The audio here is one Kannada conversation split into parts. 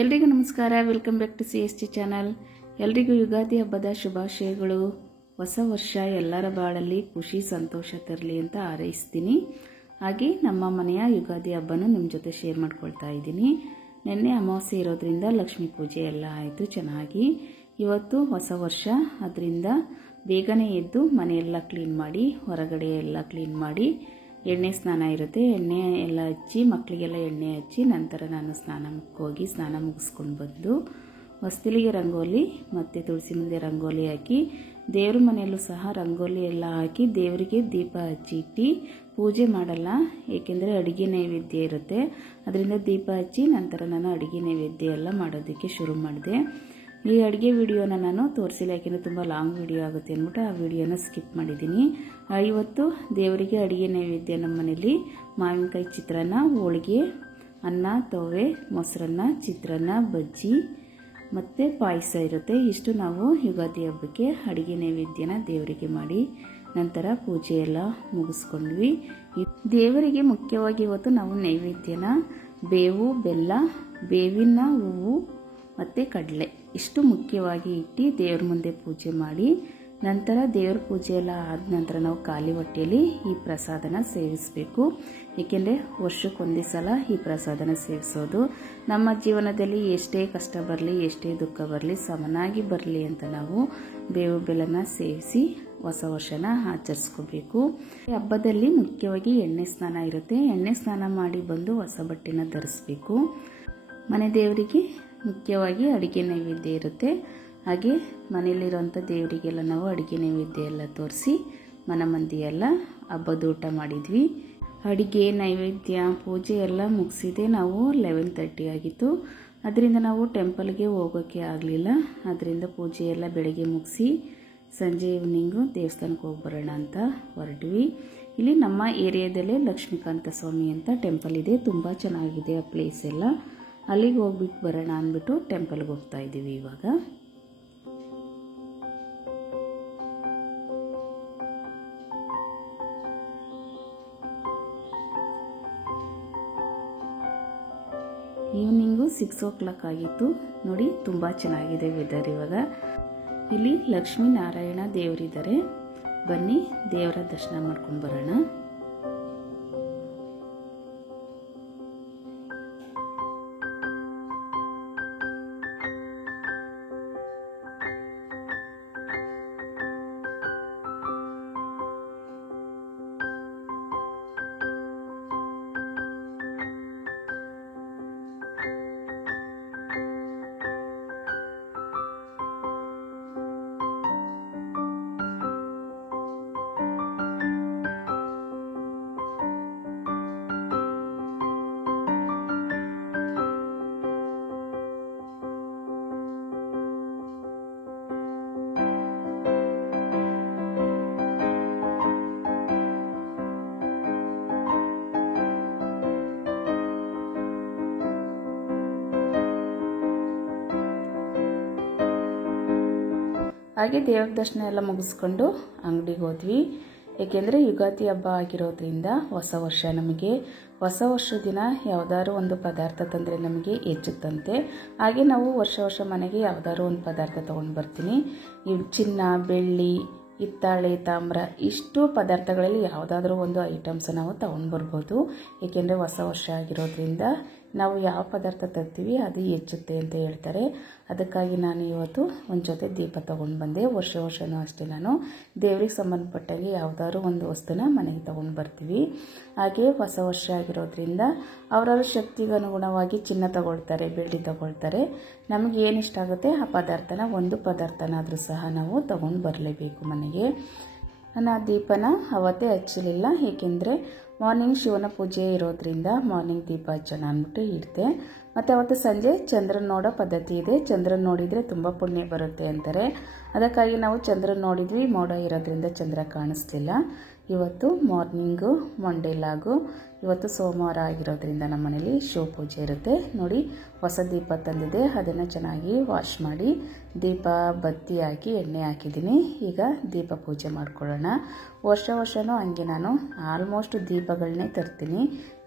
ಎಲ್ರಿಗೂ ನಮಸ್ಕಾರ. Welcome back to CST channel. ಎಲ್ರಿಗೂ ಯುಗಾದಿ ಹಬ್ಬದ ಶುಭಾಶಯಗಳು. ಹೊಸ ವರ್ಷ ಎಲ್ಲರ ಬಾಳಲ್ಲಿ ಖುಷಿ ಸಂತೋಷ ತರಲಿ ಅಂತ ಹಾರೈಸ್ತೀನಿ. ಹಾಗೆ ನಮ್ಮ ಮನೆಯ ಯುಗಾದಿ ಹಬ್ಬನ ನಿಮ್ಮ ಜೊತೆ ಶೇರ್ ಮಾಡ್ಕೊಳ್ತಾ ಇದ್ದೀನಿ. ನಿನ್ನೆ ಅಮಾವಾಸ್ಯೆ ಇರೋದ್ರಿಂದ ಲಕ್ಷ್ಮೀ ಪೂಜೆ ಎಲ್ಲ ಆಯಿತು ಚೆನ್ನಾಗಿ. ಇವತ್ತು ಹೊಸ ವರ್ಷ, ಅದರಿಂದ ಬೇಗನೆ ಎದ್ದು ಮನೆಯೆಲ್ಲ ಕ್ಲೀನ್ ಮಾಡಿ, ಹೊರಗಡೆ ಎಲ್ಲ ಕ್ಲೀನ್ ಮಾಡಿ, ಎಣ್ಣೆ ಸ್ನಾನ ಇರುತ್ತೆ, ಎಣ್ಣೆ ಎಲ್ಲ ಹಚ್ಚಿ ಮಕ್ಕಳಿಗೆಲ್ಲ ಎಣ್ಣೆ ಹಚ್ಚಿ ನಂತರ ನಾನು ಸ್ನಾನ ಮುಗಿಸ್ಕೊಂಡು ಬಂದು ಹೊಸ್ತಿಲಿಗೆ ರಂಗೋಲಿ ಮತ್ತು ತುಳಸಿ ಮುಂದೆ ರಂಗೋಲಿ ಹಾಕಿ, ದೇವ್ರ ಮನೆಯಲ್ಲೂ ಸಹ ರಂಗೋಲಿ ಎಲ್ಲ ಹಾಕಿ ದೇವರಿಗೆ ದೀಪ ಹಚ್ಚಿ ಇಟ್ಟು ಪೂಜೆ ಮಾಡಲ್ಲ, ಏಕೆಂದರೆ ಅಡುಗೆ ನೈವೇದ್ಯ ಇರುತ್ತೆ. ಅದರಿಂದ ದೀಪ ಹಚ್ಚಿ ನಂತರ ನಾನು ಅಡುಗೆ ನೈವೇದ್ಯ ಎಲ್ಲ ಮಾಡೋದಕ್ಕೆ ಶುರು ಮಾಡಿದೆ. ಈ ಅಡುಗೆ ವಿಡಿಯೋನ ನಾನು ತೋರಿಸಿಲ್ಲ, ಯಾಕೆಂದರೆ ತುಂಬ ಲಾಂಗ್ ವಿಡಿಯೋ ಆಗುತ್ತೆ ಅಂದ್ಬಿಟ್ಟು ಆ ವಿಡಿಯೋನ ಸ್ಕಿಪ್ ಮಾಡಿದ್ದೀನಿ. ಇವತ್ತು ದೇವರಿಗೆ ಅಡುಗೆ ನೈವೇದ್ಯ ನಮ್ಮ ಮನೇಲಿ ಮಾವಿನಕಾಯಿ ಚಿತ್ರಾನ್ನ, ಹೋಳಿಗೆ, ಅನ್ನ, ತೋವೆ, ಮೊಸರನ್ನ, ಚಿತ್ರಾನ್ನ, ಬಜ್ಜಿ ಮತ್ತು ಪಾಯಸ ಇರುತ್ತೆ. ಇಷ್ಟು ನಾವು ಯುಗಾದಿ ಹಬ್ಬಕ್ಕೆ ಅಡುಗೆ ನೈವೇದ್ಯನ ದೇವರಿಗೆ ಮಾಡಿ ನಂತರ ಪೂಜೆ ಎಲ್ಲ ಮುಗಿಸ್ಕೊಂಡ್ವಿ. ದೇವರಿಗೆ ಮುಖ್ಯವಾಗಿ ಇವತ್ತು ನಾವು ನೈವೇದ್ಯನ ಬೇವು, ಬೆಲ್ಲ, ಬೇವಿನ ಹೂವು ಮತ್ತು ಕಡಲೆ ಇಷ್ಟು ಮುಖ್ಯವಾಗಿ ಇಟ್ಟು ದೇವ್ರ ಮುಂದೆ ಪೂಜೆ ಮಾಡಿ ನಂತರ ದೇವ್ರ ಪೂಜೆ ಎಲ್ಲ ಆದ ನಂತರ ನಾವು ಖಾಲಿ ಹೊಟ್ಟೆಯಲ್ಲಿ ಈ ಪ್ರಸಾದನ ಸೇವಿಸಬೇಕು. ಏಕೆಂದರೆ ವರ್ಷಕ್ಕೊಂದೇ ಸಲ ಈ ಪ್ರಸಾದನ ಸೇವಿಸೋದು. ನಮ್ಮ ಜೀವನದಲ್ಲಿ ಎಷ್ಟೇ ಕಷ್ಟ ಬರಲಿ, ಎಷ್ಟೇ ದುಃಖ ಬರಲಿ, ಸಮನಾಗಿ ಬರಲಿ ಅಂತ ನಾವು ಬೇವು ಬೆಲ್ಲನ ಸೇವಿಸಿ ಹೊಸ ವರ್ಷನ ಆಚರಿಸ್ಕೋಬೇಕು. ಈ ಹಬ್ಬದಲ್ಲಿ ಮುಖ್ಯವಾಗಿ ಎಣ್ಣೆ ಸ್ನಾನ ಇರುತ್ತೆ. ಎಣ್ಣೆ ಸ್ನಾನ ಮಾಡಿ ಬಂದು ಹೊಸ ಬಟ್ಟೆನ ಧರಿಸ್ಬೇಕು. ಮನೆ ದೇವರಿಗೆ ಮುಖ್ಯವಾಗಿ ಅಡುಗೆ ನೈವೇದ್ಯ ಇರುತ್ತೆ. ಹಾಗೆ ಮನೆಯಲ್ಲಿರುವಂಥ ದೇವರಿಗೆಲ್ಲ ನಾವು ಅಡುಗೆ ನೈವೇದ್ಯ ಎಲ್ಲ ತೋರಿಸಿ ಮನೆ ಮಂದಿ ಎಲ್ಲ ಹಬ್ಬದ ಊಟ ಮಾಡಿದ್ವಿ. ಅಡುಗೆ ನೈವೇದ್ಯ ಪೂಜೆ ಎಲ್ಲ ಮುಗಿಸಿದೆ. ನಾವು 11:30 ಆಗಿತ್ತು. ಅದರಿಂದ ನಾವು ಟೆಂಪಲ್ಗೆ ಹೋಗೋಕ್ಕೆ ಆಗಲಿಲ್ಲ. ಅದರಿಂದ ಪೂಜೆ ಎಲ್ಲ ಬೆಳಗ್ಗೆ ಮುಗಿಸಿ ಸಂಜೆ ಈವ್ನಿಂಗು ದೇವಸ್ಥಾನಕ್ಕೆ ಹೋಗಿ ಬರೋಣ ಅಂತ ಹೊರಟ್ವಿ. ಇಲ್ಲಿ ನಮ್ಮ ಏರಿಯಾದಲ್ಲೇ ಲಕ್ಷ್ಮೀಕಾಂತ ಸ್ವಾಮಿ ಅಂತ ಟೆಂಪಲ್ ಇದೆ. ತುಂಬ ಚೆನ್ನಾಗಿದೆ ಆ ಪ್ಲೇಸ್ ಎಲ್ಲ. ಅಲ್ಲಿಗೆ ಹೋಗ್ಬಿಟ್ಟು ಬರೋಣ ಅಂದ್ಬಿಟ್ಟು ಟೆಂಪಲ್ಗೆ ಹೋಗ್ತಾ ಇದ್ದೀವಿ ಇವಾಗ. ಈವ್ನಿಂಗು 6 o'clock ಆಗಿತ್ತು. ನೋಡಿ ತುಂಬ ಚೆನ್ನಾಗಿದೆ ವೆದರ್ ಇವಾಗ. ಇಲ್ಲಿ ಲಕ್ಷ್ಮೀ ನಾರಾಯಣ ದೇವರಿದ್ದಾರೆ. ಬನ್ನಿ ದೇವರ ದರ್ಶನ ಮಾಡ್ಕೊಂಡು ಬರೋಣ. ಹಾಗೆ ದೇವ್ರ ದರ್ಶನ ಎಲ್ಲ ಮುಗಿಸ್ಕೊಂಡು ಅಂಗಡಿಗೆ ಹೋದ್ವಿ. ಏಕೆಂದರೆ ಯುಗಾದಿ ಹಬ್ಬ ಆಗಿರೋದ್ರಿಂದ ಹೊಸ ವರ್ಷ ನಮಗೆ. ಹೊಸ ವರ್ಷದ ದಿನ ಯಾವುದಾದ್ರು ಒಂದು ಪದಾರ್ಥ ತಂದರೆ ನಮಗೆ ಹೆಚ್ಚುತ್ತಂತೆ. ಹಾಗೆ ನಾವು ವರ್ಷ ಮನೆಗೆ ಯಾವುದಾದ್ರು ಒಂದು ಪದಾರ್ಥ ತೊಗೊಂಡು ಬರ್ತೀನಿ. ಇವು ಚಿನ್ನ, ಬೆಳ್ಳಿ, ಹಿತ್ತಾಳೆ, ತಾಮ್ರ ಇಷ್ಟು ಪದಾರ್ಥಗಳಲ್ಲಿ ಯಾವುದಾದ್ರೂ ಒಂದು ಐಟಮ್ಸ್ ನಾವು ತೊಗೊಂಡು ಬರ್ಬೋದು. ಏಕೆಂದರೆ ಹೊಸ ವರ್ಷ ಆಗಿರೋದ್ರಿಂದ ನಾವು ಯಾವ ಪದಾರ್ಥ ತರ್ತೀವಿ ಅದು ಹೆಚ್ಚುತ್ತೆ ಅಂತ ಹೇಳ್ತಾರೆ. ಅದಕ್ಕಾಗಿ ನಾನು ಇವತ್ತು ಒಂದು ಜೊತೆ ದೀಪ ತೊಗೊಂಡು ಬಂದೆ. ವರ್ಷನೂ ಅಷ್ಟೇ ನಾನು ದೇವ್ರಿಗೆ ಸಂಬಂಧಪಟ್ಟಾಗೆ ಯಾವುದಾದ್ರು ಒಂದು ವಸ್ತುನ ಮನೆಗೆ ತೊಗೊಂಡು ಬರ್ತೀವಿ. ಹಾಗೆ ಹೊಸ ವರ್ಷ ಆಗಿರೋದ್ರಿಂದ ಅವರವ್ರ ಶಕ್ತಿಗೆ ಅನುಗುಣವಾಗಿ ಚಿನ್ನ ತಗೊಳ್ತಾರೆ, ಬೆಳ್ಳಿ ತಗೊಳ್ತಾರೆ. ನಮಗೆ ಏನು ಇಷ್ಟ ಆಗುತ್ತೆ ಆ ಪದಾರ್ಥನ, ಒಂದು ಪದಾರ್ಥನಾದರೂ ಸಹ ನಾವು ತೊಗೊಂಡು ಬರಲೇಬೇಕು ಮನೆಗೆ. ನಾನು ಆ ದೀಪನ ಅವತ್ತೇ ಹಚ್ಚಲಿಲ್ಲ, ಏಕೆಂದರೆ ಮಾರ್ನಿಂಗ್ ಶಿವನ ಪೂಜೆ ಇರೋದ್ರಿಂದ ಮಾರ್ನಿಂಗ್ ದೀಪ ಹಚ್ಚೋಣ ಅಂದ್ಬಿಟ್ಟು ಇಡ್ತೆ. ಮತ್ತು ಅವತ್ತು ಸಂಜೆ ಚಂದ್ರನ ನೋಡೋ ಪದ್ಧತಿ ಇದೆ. ಚಂದ್ರನ ನೋಡಿದರೆ ತುಂಬ ಪುಣ್ಯ ಬರುತ್ತೆ ಅಂತಾರೆ. ಅದಕ್ಕಾಗಿ ನಾವು ಚಂದ್ರನ ನೋಡಿದ್ವಿ. ಮೋಡ ಇರೋದ್ರಿಂದ ಚಂದ್ರ ಕಾಣಿಸ್ಲಿಲ್ಲ. ಇವತ್ತು ಮಾರ್ನಿಂಗು ಮಂಡೇಲಾಗು ಇವತ್ತು ಸೋಮವಾರ ಆಗಿರೋದ್ರಿಂದ ನಮ್ಮ ಮನೇಲಿ ಶಿವ ಪೂಜೆ ಇರುತ್ತೆ. ನೋಡಿ, ಹೊಸ ದೀಪ ತಂದಿದೆ, ಅದನ್ನು ಚೆನ್ನಾಗಿ ವಾಶ್ ಮಾಡಿ ದೀಪ ಬತ್ತಿ ಹಾಕಿ ಎಣ್ಣೆ ಹಾಕಿದ್ದೀನಿ. ಈಗ ದೀಪ ಪೂಜೆ ಮಾಡ್ಕೊಳ್ಳೋಣ. ವರ್ಷನೂ ಹಂಗೆ ನಾನು ಆಲ್ಮೋಸ್ಟ್ ದೀಪಗಳನ್ನೇ ತರ್ತೀನಿ.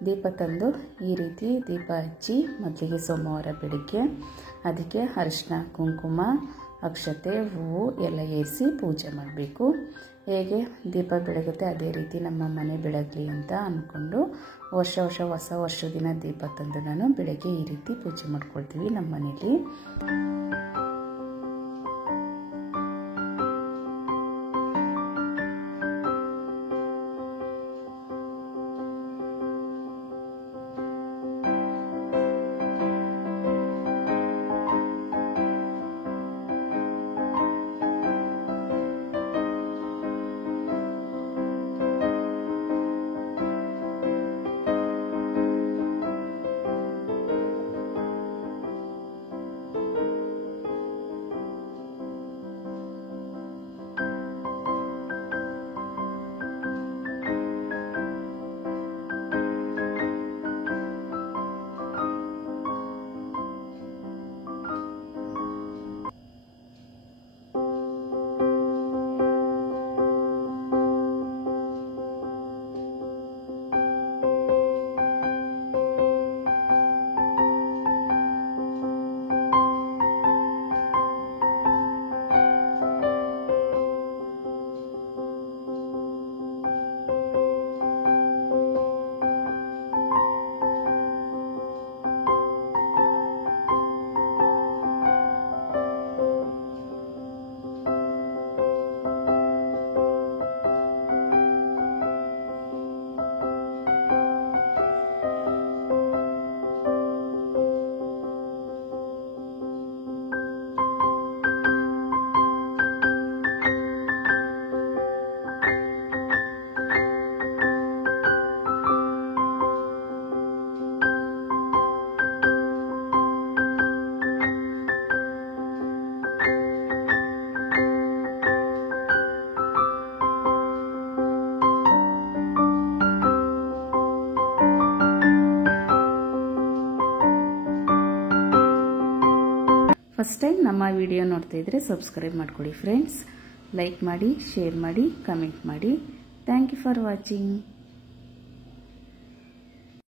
ದೀಪ ತಂದು ಈ ರೀತಿ ದೀಪ ಹಚ್ಚಿ ಮೊದಲಿಗೆ ಸೋಮವಾರ ಬೆಳಿಗ್ಗೆ ಅದಕ್ಕೆ ಅರಿಶಿನ ಕುಂಕುಮ ಅಕ್ಷತೆ ಹೂವು ಎಲ್ಲ ಏರಿಸಿ ಪೂಜೆ ಮಾಡಬೇಕು. ಹೇಗೆ ದೀಪ ಬೆಳಗುತ್ತೆ ಅದೇ ರೀತಿ ನಮ್ಮ ಮನೆ ಬೆಳಗಲಿ ಅಂತ ಅಂದ್ಕೊಂಡು ಹೊಸ ವರ್ಷ ದಿನ ದೀಪ ತಂದು ನಾನು ಬೆಳಗ್ಗೆ ಈ ರೀತಿ ಪೂಜೆ ಮಾಡ್ಕೊಳ್ತೀವಿ ನಮ್ಮ ಮನೇಲಿ. ಫಸ್ಟ್ ಟೈಮ್ ನಮ್ಮ ವಿಡಿಯೋ ನೋಡ್ತಾ ಇದ್ರೆ ಸಬ್ಸ್ಕ್ರೈಬ್ ಮಾಡ್ಕೊಳ್ಳಿ ಫ್ರೆಂಡ್ಸ್. ಲೈಕ್ ಮಾಡಿ, ಶೇರ್ ಮಾಡಿ, ಕಮೆಂಟ್ ಮಾಡಿ. Thank you for watching.